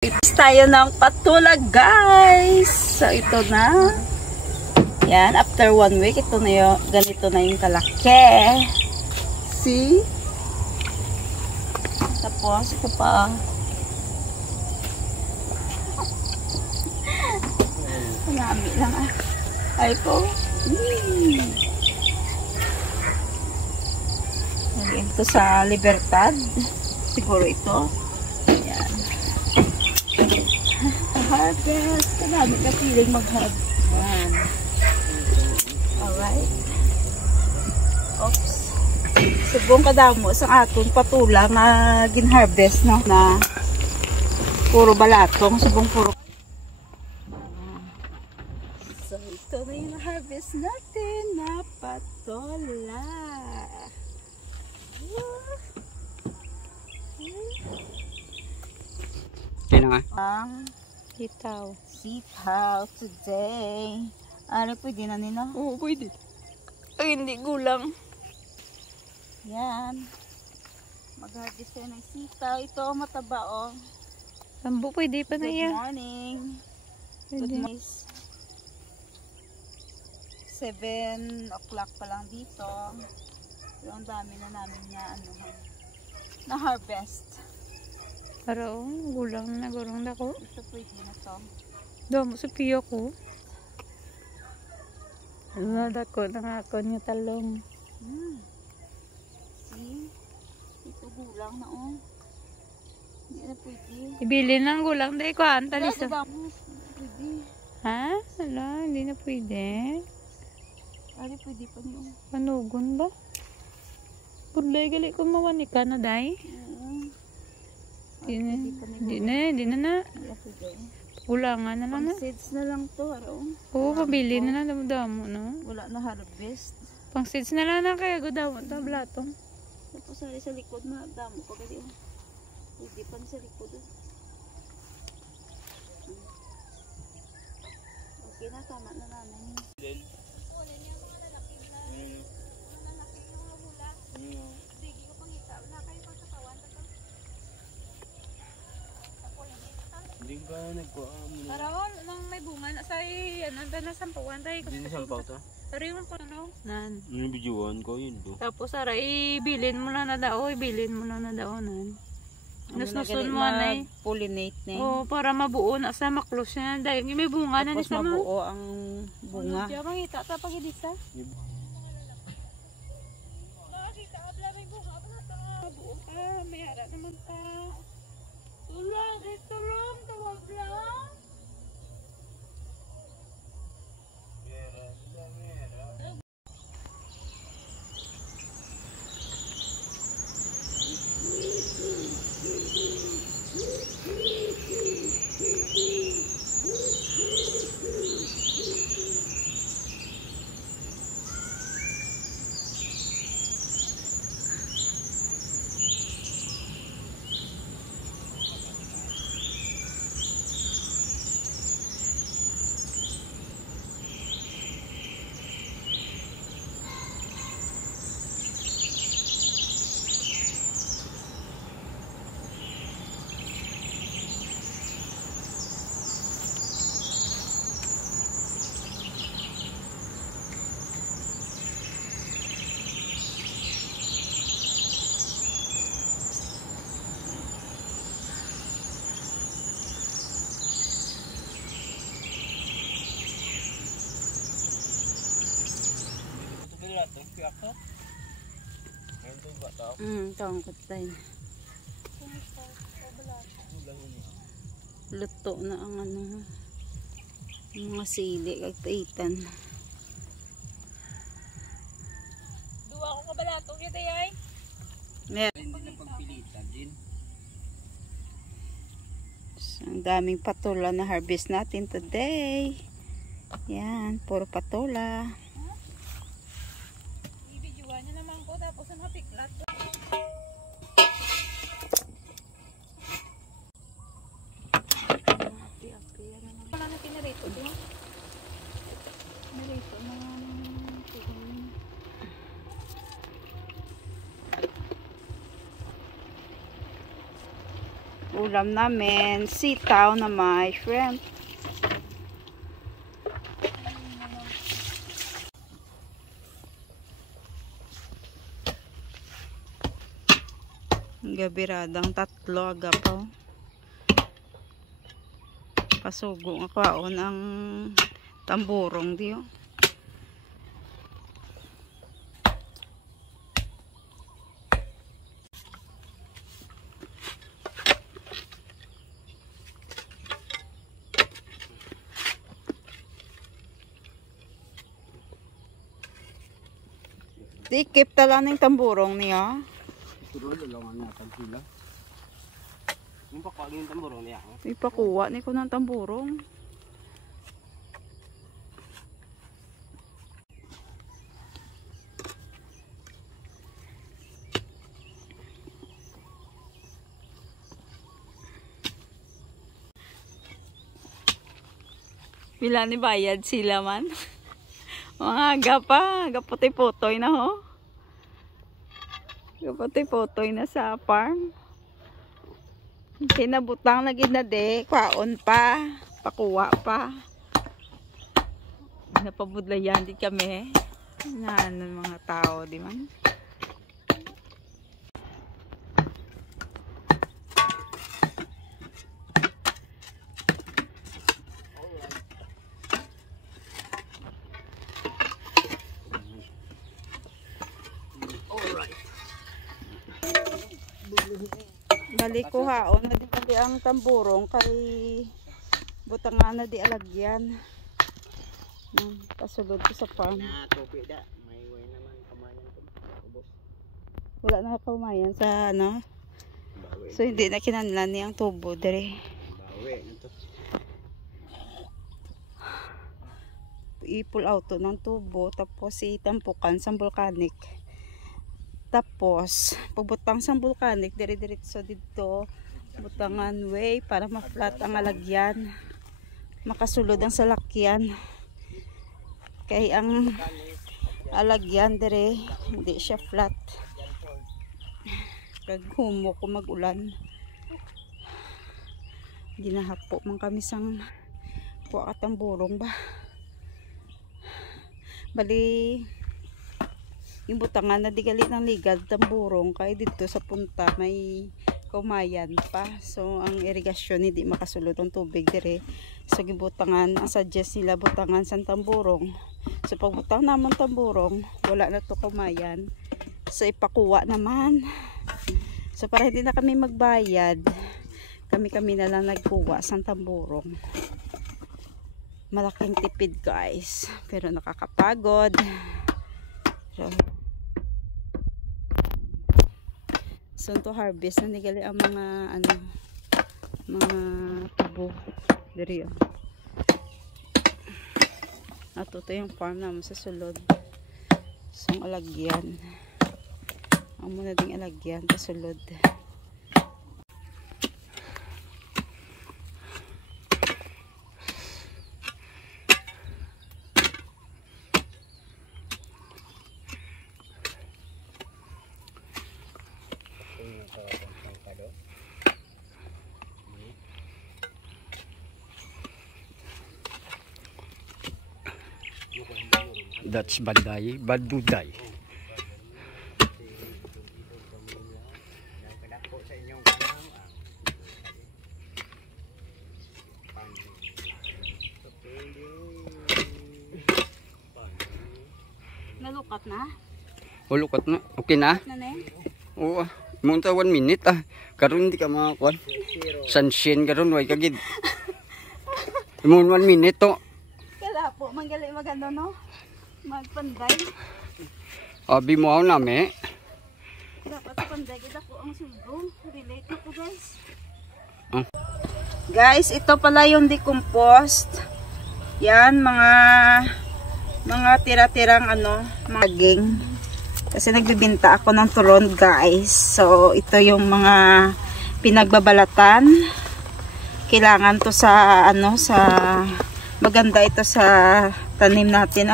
Itis tayo ng patula, guys. So, ito na. Yan, after 1 week, ito na yung, ganito na yung kalaki. See? Tapos, ito pa. Marami lang ah. Ay po. Ito sa Libertad. Siguro ito. Ayan. Harvest. Marami ka feeling mag-harvest. Ayan. Alright. Oops. Subong kadamo sa aton patula na gin-harvest, no? Na puro balatong. Subong puro. So, ito na yung harvest natin na patola. Yan nga. Ang Sitaw. sitaw today. Ano, pwede na nila? Oo, pwede. Ay, hindi gulang. Yan. Mag-harvest tayo ng sitaw. Ito, mataba, oh. Sambo, pwede pa na Good yan. morning. Good Pwede. morning. 7 o'clock pa lang dito. Yung dami na namin na ano, na harvest. Para oh, gulang na gurong na ko. Ito pwede na to. Damo sa piyo ko. Nadako na nga ako niya talong. See? Ito gulang na, oh. Hindi na pwede. Ibili ng gulang dahil ko anta Wala, lisa. pwede. Ha? Wala, hindi na pwede. Ari, pwede pa niyo. Panugon ba? Pulay gali ko mawani ka na day. Di na na. Kulangan na lang na. Seeds na lang to, araw. Oo, pabili na lang damo no. Wala na harvest. Pang seeds na lang na kaya gudamo ta blatong. Tapos sa likod na damo pa gali. Pwede pa sa likod. Okay na, tama na namin. Hindi ba nagkuhaan mo? Karon nang may bunga na sa ano na sampawan tayo. Hindi na sampaw ta? Pero yung ano, nan. Yung videoan ko yun do. Tapos ara ibilin mo na na dao, ibilin mo na na daonan. Nusnusun mo na eh. Pollinate na. Oh, para mabuo na sa maklos na dahil may bunga na ni Tapos sa mga. mabuo ang bunga. Diya mangita ta pag idisa. Nakita abla may bunga pa na ta. Mabuo pa, may ara naman ta. Tulong, tulong, tawag lang. Tangkot tayo. Luto na ang ano, mga sili kag taitan. Duwa ko kabalatong yun ay. Pagpilitan din. Ang daming patola na harvest natin today. Yan, puro patola. Ibidyoan niya naman ko tapos ang mapiklat. Ano pinarito doon? Pinarito na ulam namin, sitaw na may shrimp. Gabiradang 3 agapaw. Pasugo nga kwaon ang tamburong diyo. Tikip tala ng tamburong niya. Pero lalangan natin sila. Yung pakuha yung tamburong niya. Ipakuha ni ko ng tamburong. Pila ni bayad sila man. Mga gaputi-putoy na ho. Gaputi-putoy na sa farm. Kinabutang lagi na de, kwaon pa, pakuha pa. Napabudlayan din kami. Ng mga tao, di man? Balik ko haon na di ang tamburong kay butangan na di alagyan. Pasulod ko sa farm. Na topi da, may way naman kamayan ko. Ubos. Wala na kaumayan sa ano. So hindi na kinanlan niyang tubo dire. Bawi nito. I-pull out to ng tubo tapos itampukan sa volcanic. Tapos, pagbutang sa volcanic, dire-diretso dito, butangan way para ma-flat ang alagyan. Makasulod ang salakyan. Kaya ang alagyan dire, hindi siya flat. Kaghumo ko mag-ulan. Ginahapo man kami sang kuha katang burong ba. Bali, yung butangan na di gali ng ligad tamburong kaya dito sa punta may kumayan pa, so ang irigasyon hindi makasulod ang tubig dire. So gibutangan, ang suggest nila butangan sa tamburong. So pag butang naman tamburong wala na to kumayan, so ipakuha naman. So para hindi na kami magbayad, kami na lang nagkuha sa tamburong. Malaking tipid guys, pero nakakapagod. So, soon to harvest na nigali ang mga mga tubo diri. At ito yung farm namin sa sulod. So ang alagyan, ang muna ding alagyan sa sulod. That's Baday, Baduday. Nalukat na? Lukat na. Okay na? Oo. Munta 1 minute ah. Karon hindi ka makakuan. Sunshine karon way kagid. Mun 1 minute to. Kala po manggali maganda no? Magpanday. Abi mo ako nami. Dapat sa panday kita po ang sulbo. Relate na po guys. Oh. Guys, ito pala yung decomposed. Yan, mga tira-tirang maging. Kasi nagbibinta ako ng turon guys. So, ito yung mga pinagbabalatan. Kailangan to sa maganda ito sa tanim natin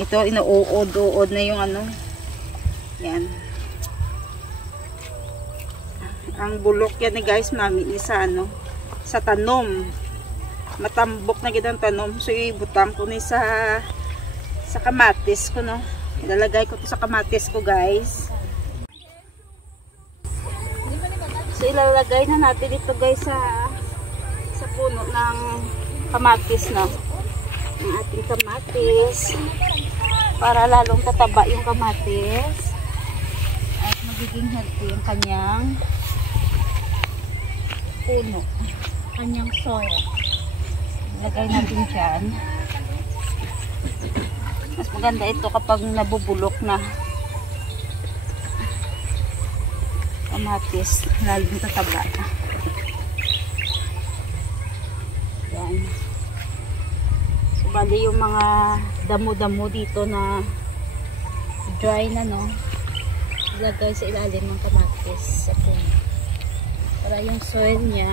Ito inuud-uod na yung yan. Ang bulok yan ni guys, mami ni sa ano, sa tanom. Matambok na gid ang tanom. So ibutang ko ni sa kamatis ko, no. Ilalagay ko to sa kamatis ko, guys. So ilalagay na natin ito, guys, sa puno ng kamatis, no. Ang ating kamatis para lalong tataba yung kamatis at magiging healthy yung kanyang puno, kanyang soil. Ilagay natin dyan. Mas maganda ito kapag nabubulok na kamatis, lalong tataba. Yan. So, bali yung mga damo-damo dito na dry na, no, ilagay sa ilalim ng kamatis sa puno para yung soil niya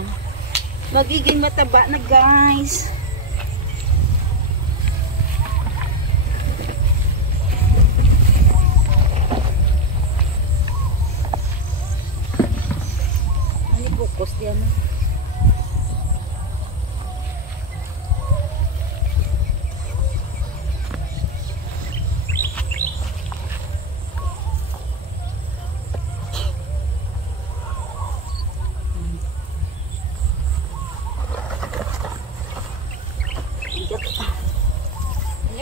magiging mataba na, guys. Bukos diyan.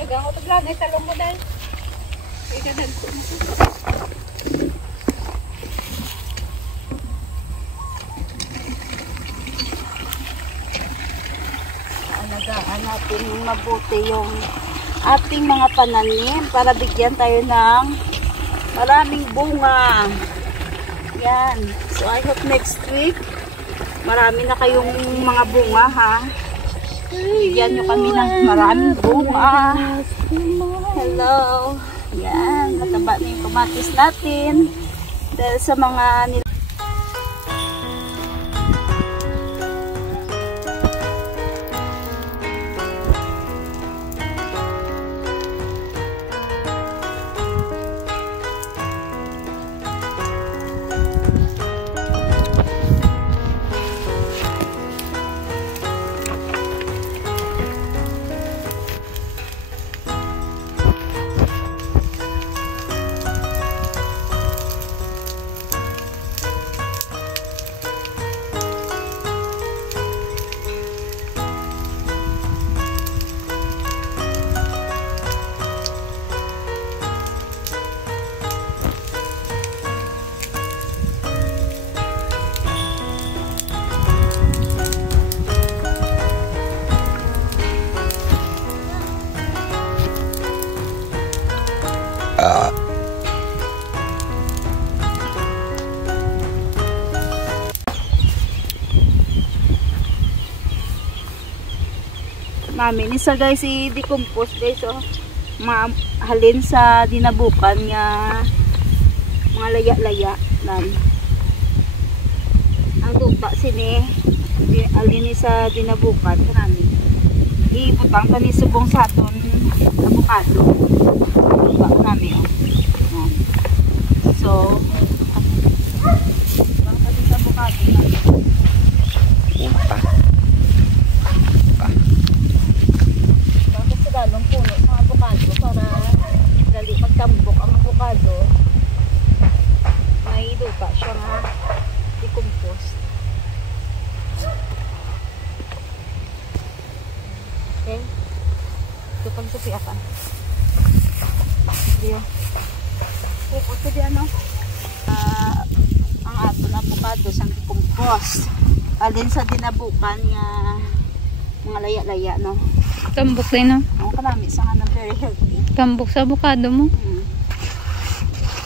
Gang ko taglan ay talong mo dai. Ikadan ko. Alagaan natin mabuti yung ating mga pananim para bigyan tayo ng maraming bunga. Yan. So I hope next week marami na kayong mga bunga, ha. Bigyan nyo kami ng maraming bunga. Hello. Yan. Mataba na yung kamatis natin. Dahil sa mga namin isa, guys, i-decompose, guys, oh. Mahalin sa dinabukan nga mga laya-laya nan. Ang tuta sini alin sa dinabukan kanami. Ibutang tani subong sa aton avocado. Tuta nami, oh. So bang tani sa avocado nami. Dalong puno ng avocado para dali magtambok ang avocado. May dupa siya nga decompost. Okay. Ito pang supi ka. Diyo. Ito di ano. Ang ato na avocado sang decompost. Alin sa dinabukan nga mga laya-laya, no. Tambok din, no? Ang kanami sa nga na very healthy. Tambok sa avocado mo.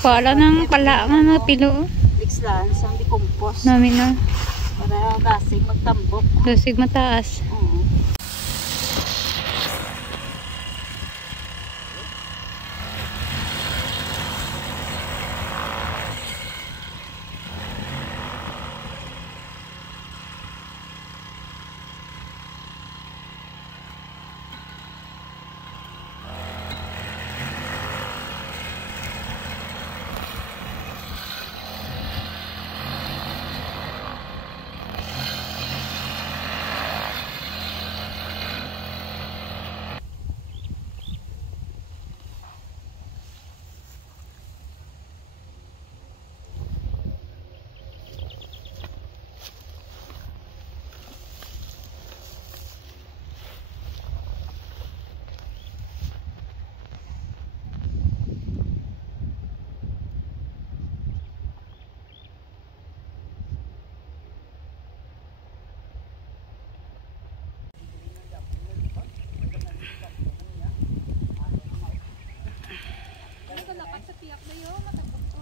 Para nang pala nga na pilo. Mix lang sang decompost. Namin na. Para gasig magtambok. Dosig mataas. Iyak ba yun? Matakot ko.